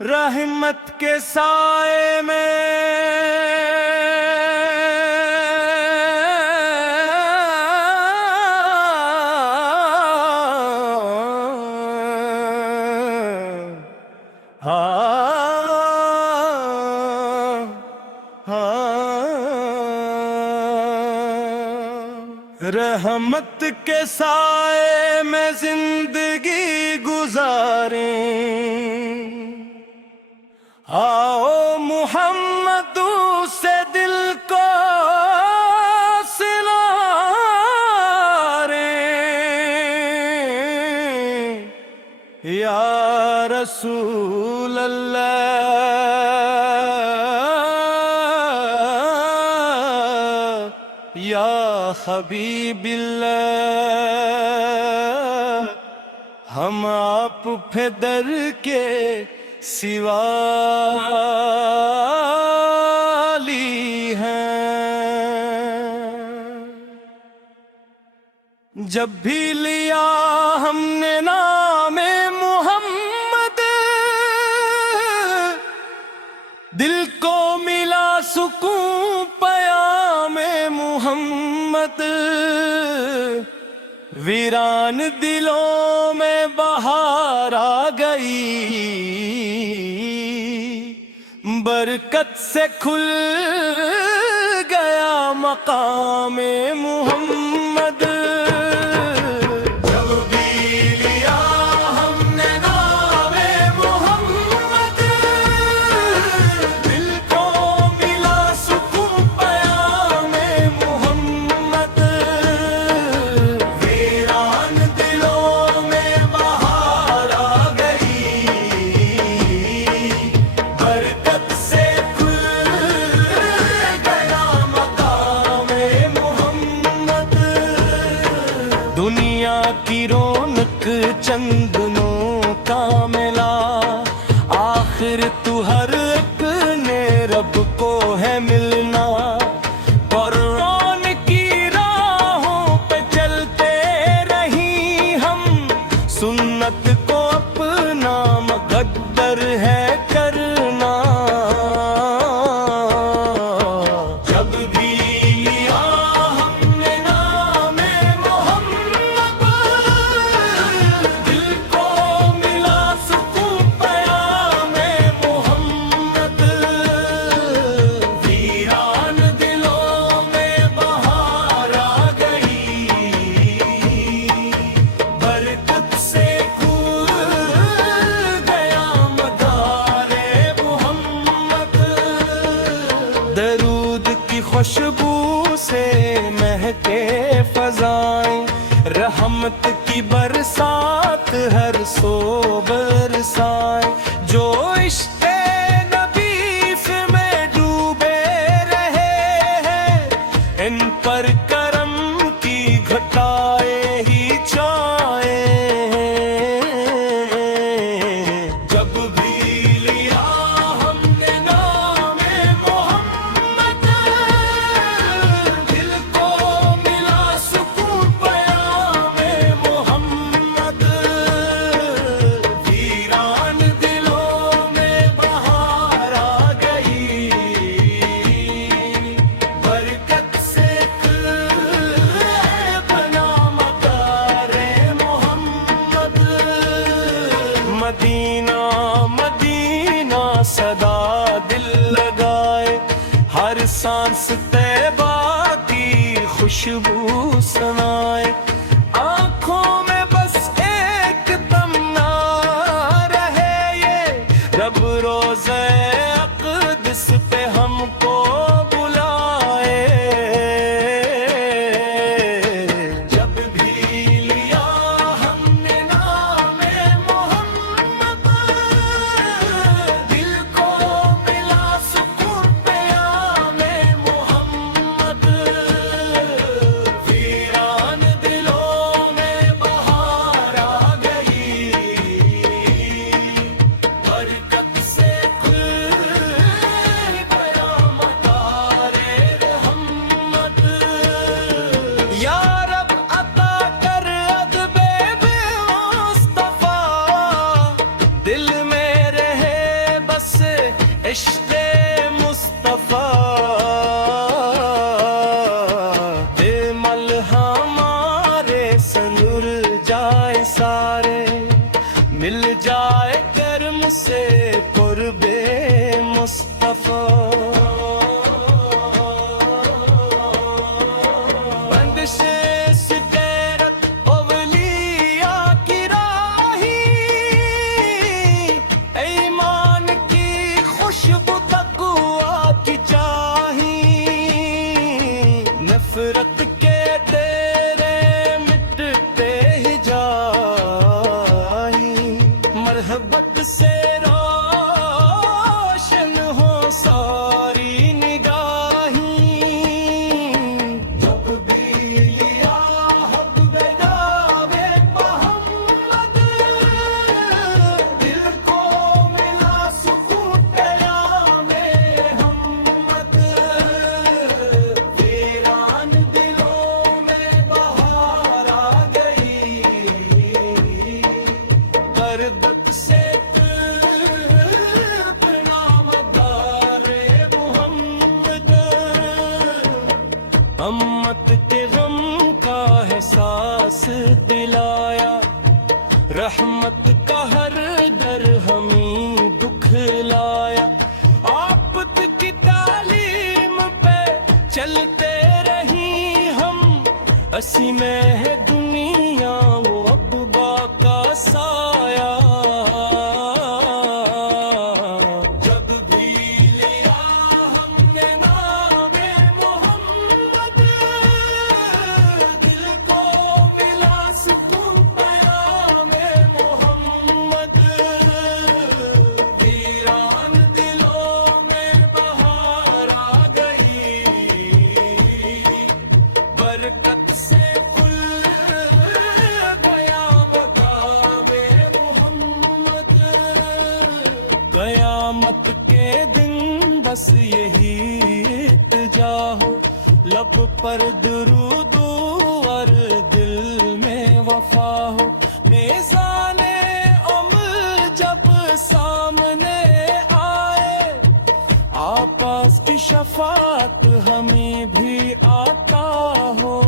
रहमत के साए में रहमत के साए में जिंदगी गुजारें। आओ मुहम्मद से दिल को सिलारें। या रसूल अल्लाह, या हबीबिल्लाह, हम आप पे दर के सिवाली हैं। जब भी लिया हमने नामे मुहम्मद, दिल को मिला सुकून पयामे मुहम्मद। वीरान दिलों में बहार आ गई, बरकत से खुल गया मकामे मुहम्मद। जब भी लिया हमने नामे मुहम्मद, दिल को मिला सुकून पयामे मुहम्मद। वीरान दिलों में बहार आ गई, बरकत से दुनिया की रौनक चंदनों का मिला। आखिर तू हर एक ने रब को है मिलना। कुरान की राहों पे चलते रही हम, सुन्नत को अपना मुकद्दर है करना। जब भी लिया हमने नामे मुहम्मद, दिल को मिला सुकून पयामे मुहम्मद। वीरान दिलों में बहार आ गई, बरकत से खुल गया मदारे मुहम्मद। दरूद की खुशबू से महके फजाएं, रहमत की बरसात हर सो बरसाएं। जो इश्क़े नबी में डूबे रहे हैं, इन पर करम की घटाएं ही छाएं। जब भी लिया हमने नामे मुहम्मद, दिल को मिला सुकून पयामे मुहम्मद। वीरान दिलों में बहार आ गई, बरकत से बना मकारे मुहम्मद। मदीना मदीना सदा दिल लगाए, हर सांस तैबा की खुशबू सुनाए। आंखों में बस एक तमन्ना रहे ये, रब रोज़े अक़दस पे हमको बुलाए। जब भी लिया हमने नामे मुहम्मद, दिल को मिला सुकून पयामे मुहम्मद। वीरान रहमत के गम का एहसास दिलाया, रहमत का हर दर हमें दुख लाया। आफत की तालीम पे चलते रही हम, असी में है दुनिया वो अब्बा का साया। जब भी लिया हमने नामे मोहम्मद, दिल को मिला सुकून पयामे मोहम्मद। वीरान दिलों में बहार आ गई, बरकत से कयामत के दिन बस यही इल्तिजा हो, लब पर दुरूद और दिल में वफा हो। मेज़ाने उम्र जब सामने आए, आपास की शफात हमें भी आता हो।